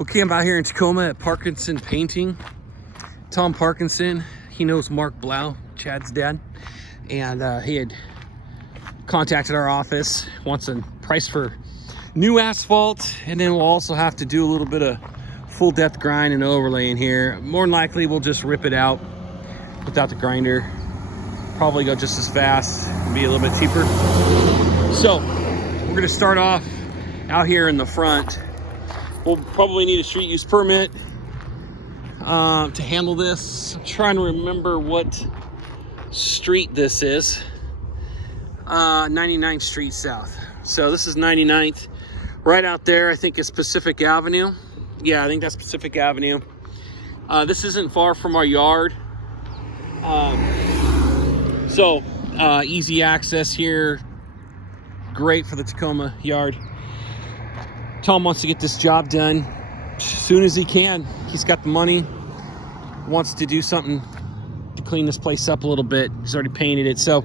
We came out here in Tacoma at Parkinson Painting. Tom Parkinson, he knows Mark Blau, Chad's dad, and he had contacted our office, wants a price for new asphalt, and then we'll also have to do a little bit of full depth grind and overlay in here. More than likely we'll just rip it out without the grinder. Probably go just as fast and be a little bit cheaper. So we're gonna start off out here in the front. We'll probably need a street use permit to handle this. I'm trying to remember what street this is. 99th Street South. So this is 99th. Right out there, I think it's Pacific Avenue. Yeah, I think that's Pacific Avenue. This isn't far from our yard. So easy access here. Great for the Tacoma yard. Tom wants to get this job done as soon as he can. He's got the money, wants to do something to clean this place up a little bit. He's already painted it. So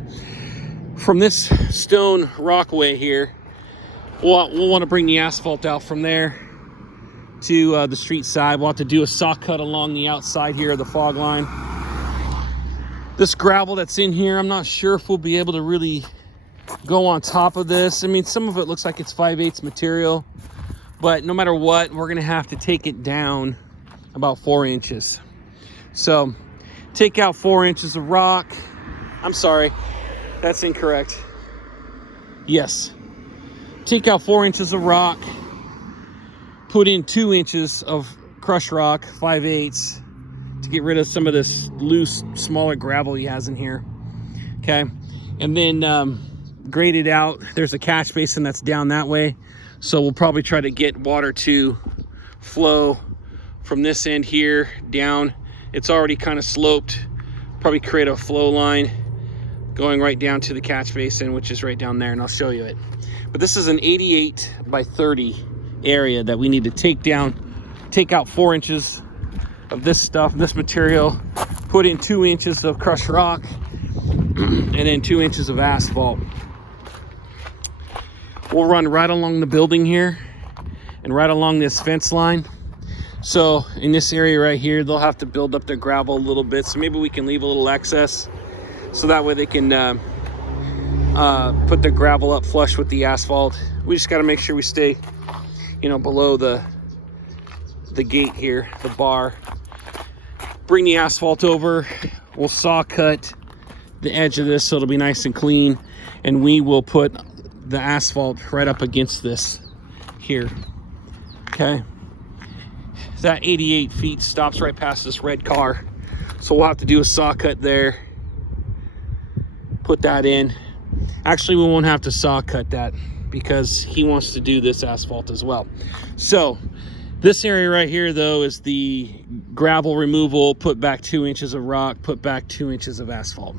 from this stone rockway here, we'll want to bring the asphalt out from there to the street side. We'll have to do a saw cut along the outside here of the fog line. This gravel that's in here, I'm not sure if we'll be able to really go on top of this. I mean, some of it looks like it's 5/8 material, but no matter what, we're gonna have to take it down about 4 inches. So take out 4 inches of rock. I'm sorry, that's incorrect. Yes, take out 4 inches of rock, put in 2 inches of crushed rock, 5/8, to get rid of some of this loose, smaller gravel he has in here. Okay, and then grade it out. There's a catch basin that's down that way, so we'll probably try to get water to flow from this end here down. It's already kind of sloped. Probably create a flow line going right down to the catch basin, which is right down there, and I'll show you it. But this is an 88 by 30 area that we need to take down. Take out 4 inches of this stuff, this material, put in 2 inches of crushed rock, and then 2 inches of asphalt. We'll run right along the building here and right along this fence line. So in this area right here, they'll have to build up their gravel a little bit. So maybe we can leave a little excess so that way they can put their gravel up flush with the asphalt. We just got to make sure we stay, you know, below the gate here, the bar. Bring the asphalt over. We'll saw cut the edge of this so it'll be nice and clean, and we will put the asphalt right up against this here. Okay, that 88 feet stops right past this red car, so we'll have to do a saw cut there, put that in. Actually, we won't have to saw cut that because he wants to do this asphalt as well. So this area right here though is the gravel removal, put back 2 inches of rock, put back 2 inches of asphalt.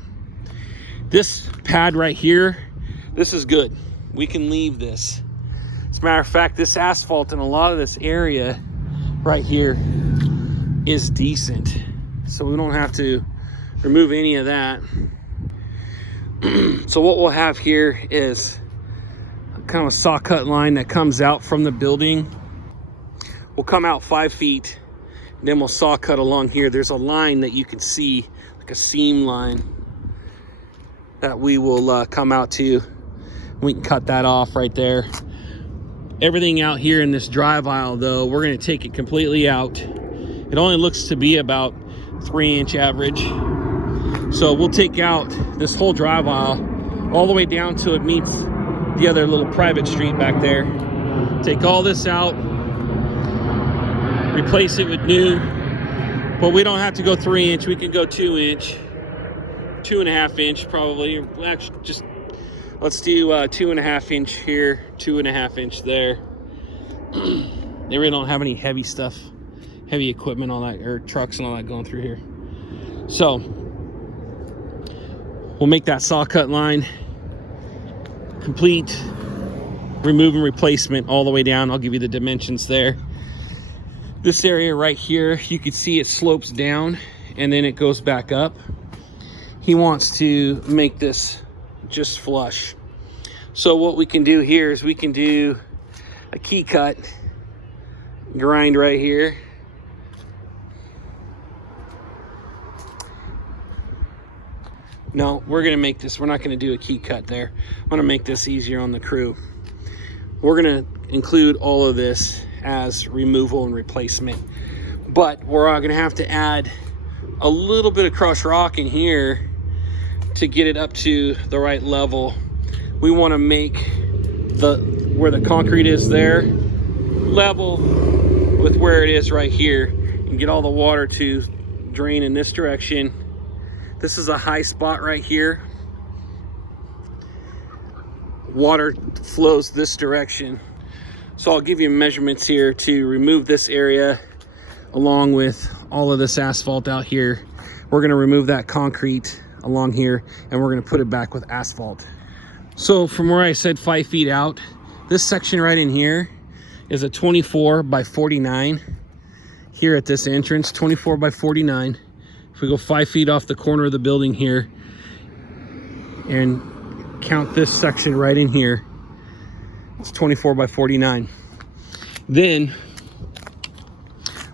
This pad right here, this is good. We can leave this. As a matter of fact, this asphalt in a lot of this area right here is decent. So we don't have to remove any of that. So what we'll have here is kind of a saw cut line that comes out from the building. We'll come out 5 feet, and then we'll saw cut along here. There's a line that you can see, like a seam line, that we will come out to. We can cut that off right there. Everything out here in this drive aisle though, we're going to take it completely out. It only looks to be about 3-inch average. So we'll take out this whole drive aisle all the way down till it meets the other little private street back there. Take all this out, replace it with new, but we don't have to go 3-inch. We can go 2-inch, 2.5-inch probably. Actually, just let's do 2.5-inch here, 2.5-inch there. They really don't have any heavy stuff, heavy equipment, all that, or trucks and all that going through here. So we'll make that saw cut line complete, remove and replacement all the way down. I'll give you the dimensions there. This area right here, you can see it slopes down and then it goes back up. He wants to make this just flush. So what we can do here is we can do a key cut grind right here. No, we're gonna make this, we're not gonna do a key cut there. I'm gonna make this easier on the crew. We're gonna include all of this as removal and replacement, but we're gonna have to add a little bit of crushed rock in here to get it up to the right level. We wanna make where the concrete is there level with where it is right here and get all the water to drain in this direction. This is a high spot right here. Water flows this direction. So I'll give you measurements here to remove this area along with all of this asphalt out here. We're gonna remove that concrete along here and we're gonna put it back with asphalt. So from where I said 5 feet out, this section right in here is a 24 by 49 here at this entrance, 24 by 49. If we go 5 feet off the corner of the building here and count this section right in here, it's 24 by 49. Then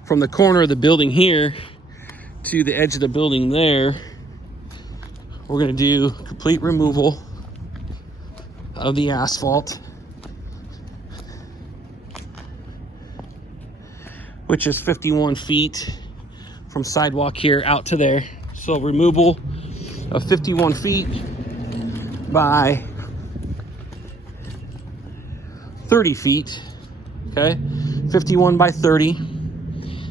from the corner of the building here to the edge of the building there, we're gonna do complete removal of the asphalt, which is 51 feet from sidewalk here out to there. So removal of 51 feet by 30 feet, okay? 51 by 30,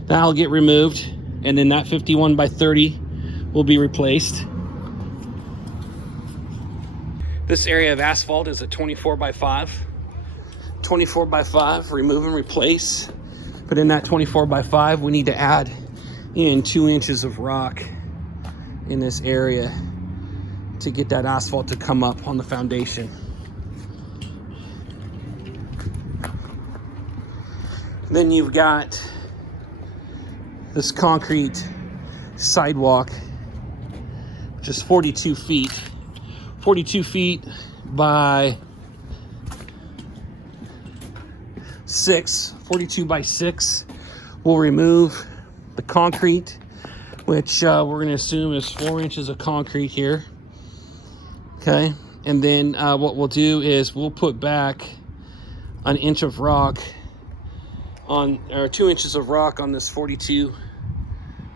that'll get removed, and then that 51 by 30 will be replaced. This area of asphalt is a 24 by 5. 24 by 5, remove and replace. But in that 24 by 5, we need to add in 2 inches of rock in this area to get that asphalt to come up on the foundation. Then you've got this concrete sidewalk, which is 42 feet. 42 feet by 6, 42 by 6. We'll remove the concrete, which we're going to assume is 4 inches of concrete here. Okay, and then what we'll do is we'll put back an inch of rock on, or 2 inches of rock on this 42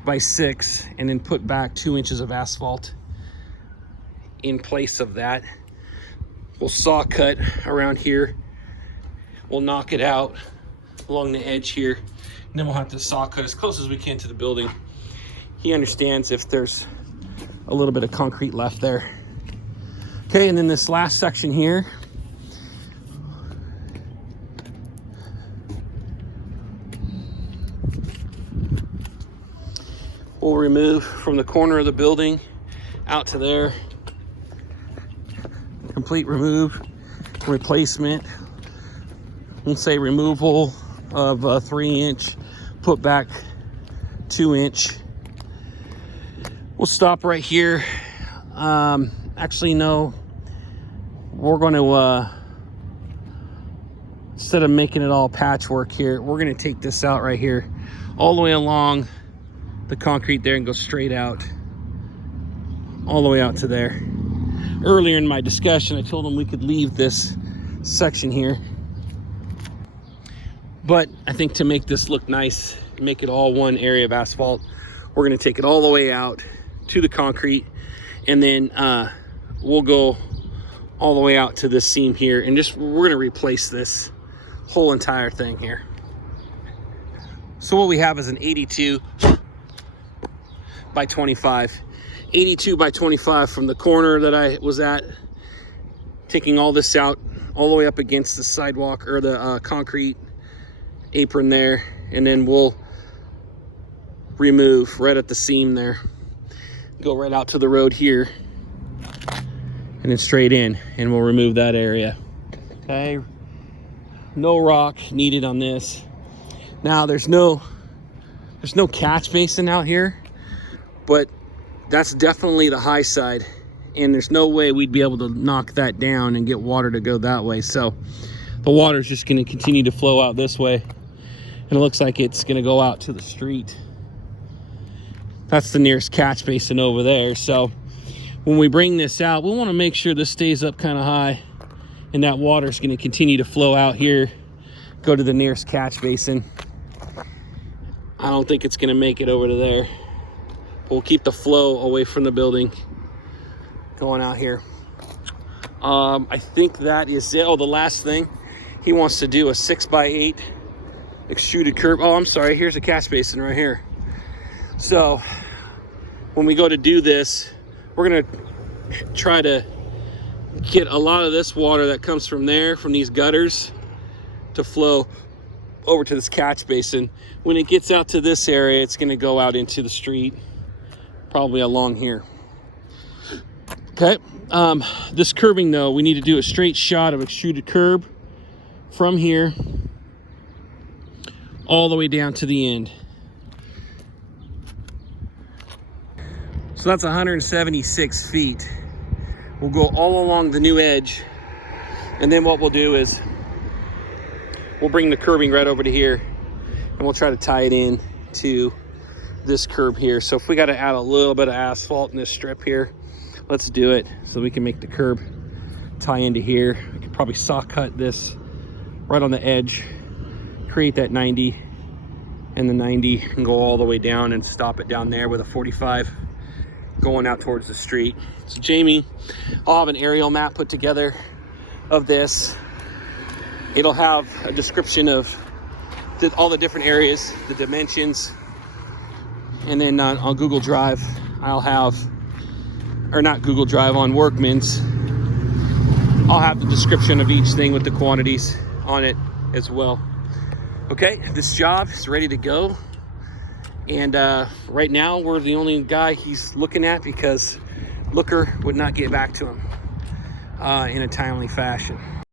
by 6, and then put back 2 inches of asphalt in place of that. We'll saw cut around here. We'll knock it out along the edge here, and then we'll have to saw cut as close as we can to the building. He understands if there's a little bit of concrete left there. Okay, and then this last section here, we'll remove from the corner of the building out to there. Complete remove, replacement. We'll say removal of a 3 inch, put back 2 inch. We'll stop right here. Actually, no, we're going to, instead of making it all patchwork here, we're going to take this out right here, all the way along the concrete there and go straight out, all the way out to there. Earlier in my discussion, I told them we could leave this section here, but I think to make this look nice, make it all one area of asphalt, we're going to take it all the way out to the concrete, and then we'll go all the way out to this seam here, and we're going to replace this whole entire thing here. So what we have is an 82 by 25. 82 by 25 from the corner that I was at, taking all this out all the way up against the sidewalk, or the concrete apron there, and then we'll remove right at the seam there, go right out to the road here, and then straight in, and we'll remove that area. Okay, no rock needed on this. Now there's no catch basin out here, but that's definitely the high side, and there's no way we'd be able to knock that down and get water to go that way. So the water is just going to continue to flow out this way, And it looks like it's gonna go out to the street. That's the nearest catch basin over there. So when we bring this out, we wanna make sure this stays up kind of high, and that water is gonna continue to flow out here, go to the nearest catch basin. I don't think it's gonna make it over to there. We'll keep the flow away from the building going out here. I think that is it. Oh, the last thing, he wants to do a 6x8 extruded curb. Oh, I'm sorry, here's a catch basin right here. So when we go to do this, we're gonna try to get a lot of this water that comes from there, from these gutters, to flow over to this catch basin. When it gets out to this area, it's gonna go out into the street, probably along here. Okay, this curbing though, we need to do a straight shot of extruded curb from here all the way down to the end. So that's 176 feet. We'll go all along the new edge, and then what we'll do is we'll bring the curbing right over to here, and we'll try to tie it in to this curb here. So if we got to add a little bit of asphalt in this strip here, let's do it so we can make the curb tie into here. We could probably saw cut this right on the edge, create that 90 and the 90, and go all the way down and stop it down there with a 45 going out towards the street. So Jamie, I'll have an aerial map put together of this. It'll have a description of all the different areas, the dimensions, and then on Google Drive, I'll have, or not Google Drive, on Workman's, I'll have the description of each thing with the quantities on it as well. Okay, this job is ready to go. And right now we're the only guy he's looking at because Looker would not get back to him in a timely fashion.